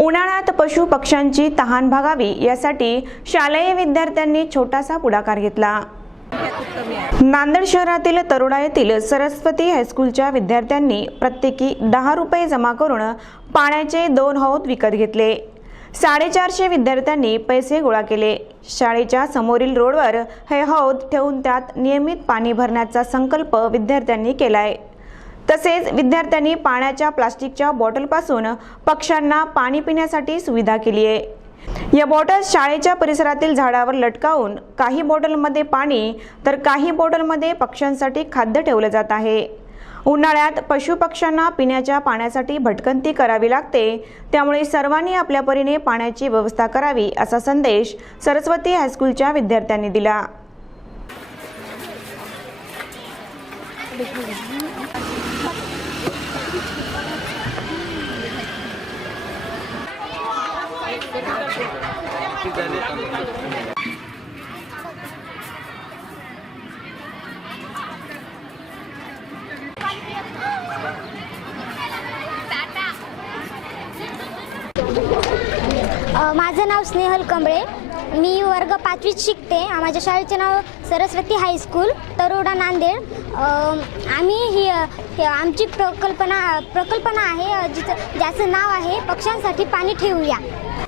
उन्हाळ्यात पशु पक्ष्यांची तहान भागावी यासाठी शालेय विद्यार्थ्यांनी छोटासा पुढाकार घेतला. नांदेड शहरातील तरोडा येथील सरस्वती हायस्कूलच्या विद्यार्थ्यांनी प्रत्येकी दहा रुपये जमा करून पाण्याचे दोन हौद विकत घेतले. साडेचारशे विद्यार्थ्यांनी पैसे गोळा केले. शाळेच्या समोरील रोडवर हे हौद ठेवून त्यात नियमित पाणी भरण्याचा संकल्प विद्यार्थ्यांनी केलाय. तसेच विद्यार्थ्यांनी पाण्याच्या प्लास्टिकच्या बॉटलपासून पक्ष्यांना पाणी पिण्यासाठी सुविधा केली आहे. या बॉटल शाळेच्या परिसरातील झाडावर लटकावून काही बॉटलमध्ये पाणी तर काही बॉटलमध्ये पक्ष्यांसाठी खाद्य ठेवलं जात आहे. उन्हाळ्यात पशुपक्ष्यांना पिण्याच्या पाण्यासाठी भटकंती करावी लागते. त्यामुळे सर्वांनी आपल्या परीने पाण्याची व्यवस्था करावी असा संदेश सरस्वती हायस्कूलच्या विद्यार्थ्यांनी दिला. 左。माझं नाव स्नेहल कंबळे मी वर्ग पाचवीत शिकते. माझ्या शाळेचे नाव सरस्वती हायस्कूल तरोडा नांदेड. आम्ही ही आमची प्रकल्पना प्रकल्पना आहे जिचं ज्याचं नाव आहे पक्ष्यांसाठी पाणी ठेवूया.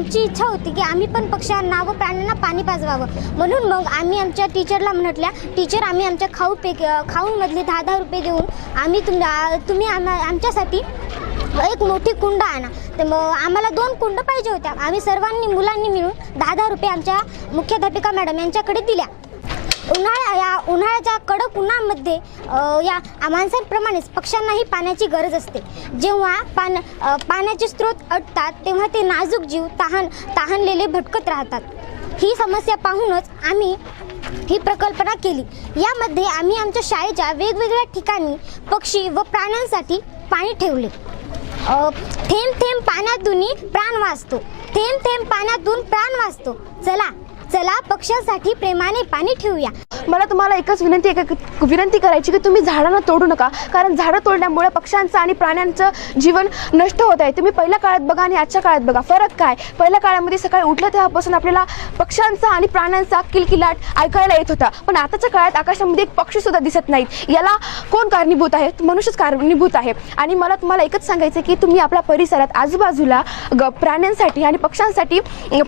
आमची इच्छा होती की आम्ही पण पक्ष्यांना व प्राण्यांना पाणी पाजवावं. म्हणून मग आम्ही आमच्या टीचरला म्हटल्या टीचर आम्ही आमच्या खाऊ पे खाऊंमधले दहा दहा रुपये देऊन आम्ही तुम तुम्ही आम्हा आमच्यासाठी एक मोठी कुंड आणा तर मग आम्हाला दोन कुंड पाहिजे होत्या. आम्ही सर्वांनी मुलांनी मिळून दहा दहा रुपये आमच्या मुख्याध्यापिका मॅडम यांच्याकडे दिल्या. उन्हाळ्या या उन्हाळ्याच्या कडक उन्हामध्ये या माणसांप्रमाणेच पक्ष्यांनाही पाण्याची गरज असते. जेव्हा पान पाण्याचे स्रोत अटतात तेव्हा ते नाजूक जीव तहान तहानलेले भटकत राहतात. ही समस्या पाहूनच आम्ही ही प्रकल्पना केली. यामध्ये आम्ही आमच्या शाळेच्या वेगवेगळ्या ठिकाणी पक्षी व प्राण्यांसाठी पाणी ठेवले. थेंब थेंब पाण्यातून प्राण वाचतो. थेंब थेंब पाण्यातून प्राण वाचतो. चला. चला पक्ष्यांसाठी प्रेमाने पाणी ठेवूया. मला तुम्हाला एकच विनंती आहे विनंती करायची की तुम्ही झाडांना तोडू नका कारण झाडं तोडल्यामुळे पक्ष्यांचं आणि प्राण्यांचं जीवन नष्ट होत आहे. तुम्ही पहिल्या काळात बघा आणि आजच्या काळात बघा फरक काय? पहिल्या काळामध्ये सकाळी उठलं तेव्हापासून आपल्याला पक्ष्यांचा आणि प्राण्यांचा किलकिलाट ऐकायला येत होता. पण आताच्या काळात आकाशामध्ये एक पक्षी सुद्धा दिसत नाहीत. याला कोण कारणीभूत आहे? मनुष्यच कारणीभूत आहे. आणि मला तुम्हाला एकच सांगायचं की तुम्ही आपल्या परिसरात आजूबाजूला ग प्राण्यांसाठी आणि पक्ष्यांसाठी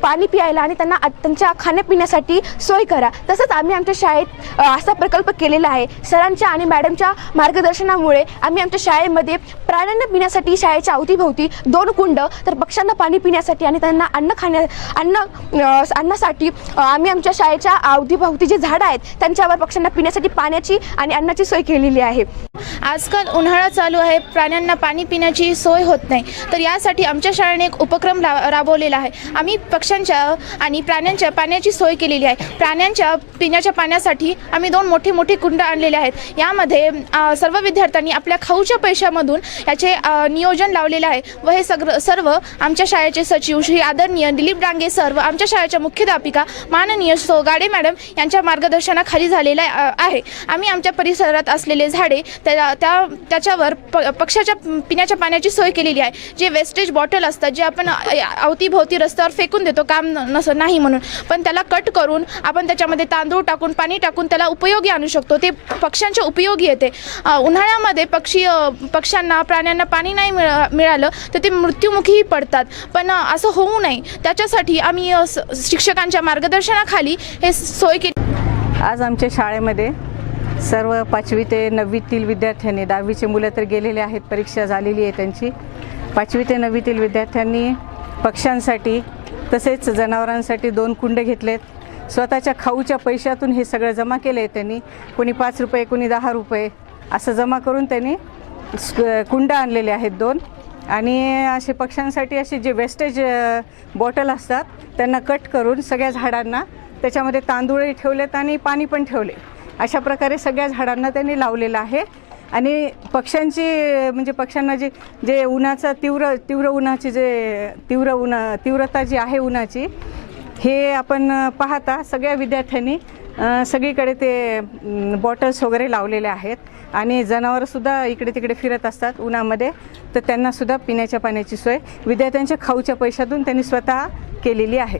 पाणी प्यायला आणि त्यांना त्यांच्या खाण्यापिण्यासाठी सोय करा. तसंच आम्ही आमच्या शाळेत असा प्रकल्प केलेला आहे. सरांच्या आणि मॅडमच्या मार्गदर्शनामुळे आम्ही आमच्या शाळेमध्ये प्राण्यांना पिण्यासाठी शाळेच्या अवतीभोवती दोन कुंड तर पक्ष्यांना पाणी पिण्यासाठी आणि त्यांना अन्न खाण्या अन्न अन्नासाठी आम्ही आमच्या शाळेच्या अवतीभोवती जे झाडं आहेत त्यांच्यावर पक्ष्यांना पिण्यासाठी पाण्याची आणि अन्नाची सोय केलेली आहे. आजकाल उन्हाळा चालू आहे प्राण्यांना पाणी पिण्याची सोय होत नाही. तर यासाठी आमच्या शाळेने एक उपक्रम रा राबवलेला आहे. आम्ही पक्ष्यांच्या आणि प्राण्यांच्या पिण्याची सोय केलेली आहे. प्राण्यांच्या पिण्याच्या पाण्यासाठी आम्ही दोन मोठे मोठे कुंड आणलेले आहेत. यामध्ये सर्व विद्यार्थ्यांनी आपल्या खाऊच्या पैशामधून याचे नियोजन लावलेले आहे व हे सगळं सर्व आमच्या शाळेचे सचिव श्री आदरणीय दिलीप डांगे सर व आमच्या शाळेच्या मुख्याध्यापिका माननीय सो गाडे मॅडम यांच्या मार्गदर्शनाखाली झालेला आहे. आम्ही आमच्या परिसरात असलेले झाडे त्या त्या त्याच्यावर प पक्षाच्या पिण्याच्या पाण्याची सोय केलेली आहे. जे वेस्टेज बॉटल असतात जे आपण अवतीभोवती रस्त्यावर फेकून देतो काम नसं नस नाही म्हणून. पण त्याला कट करून आपण त्याच्यामध्ये तांदूळ टाकून पाणी टाकून त्याला उपयोगी आणू शकतो. ते पक्ष्यांच्या उपयोगी येते. उन्हाळ्यामध्ये पक्षी पक्ष्यांना प्राण्यांना पाणी नाही मिळा मिळालं तर ते मृत्युमुखीही पडतात. पण असं होऊ नये. त्याच्यासाठी आम्ही स- शिक्षकांच्या मार्गदर्शनाखाली हे सोय केली. आज आमच्या शाळेमध्ये सर्व पाचवी ते नववीतील विद्यार्थ्यांनी दहावीचे मुलं तर गेलेले आहेत परीक्षा झालेली आहे त्यांची. पाचवी ते नववीतील विद्यार्थ्यांनी पक्ष्यांसाठी तसेच जनावरांसाठी दोन कुंडे घेतलेत. स्वतःच्या खाऊच्या पैशातून हे सगळं जमा केलं आहे त्यांनी. कोणी पाच रुपये कोणी दहा रुपये. असं जमा करून त्यांनी कुंड आणलेले आहेत दोन. आणि असे पक्ष्यांसाठी असे जे वेस्टेज बॉटल असतात त्यांना कट करून सगळ्या झाडांना त्याच्यामध्ये तांदूळही ठेवलेत आणि पाणी पण ठेवले. अशा प्रकारे सगळ्या झाडांना त्यांनी लावलेलं आहे. आणि पक्ष्यांची म्हणजे पक्ष्यांना जे जे उन्हाचा तीव्र तीव्र उन्हाची जे तीव्र उन्हा तीव्रता जी आहे उन्हाची हे आपण पाहता सगळ्या विद्यार्थ्यांनी सगळीकडे ते बॉटल्स वगैरे लावलेले आहेत. आणि जनावरंसुद्धा इकडे तिकडे फिरत असतात उन्हामध्ये तर त्यांनासुद्धा पिण्याच्या पाण्याची सोय. विद्यार्थ्यांच्या खाऊच्या पैशातून त्यांनी स्वतः केलेली आहे.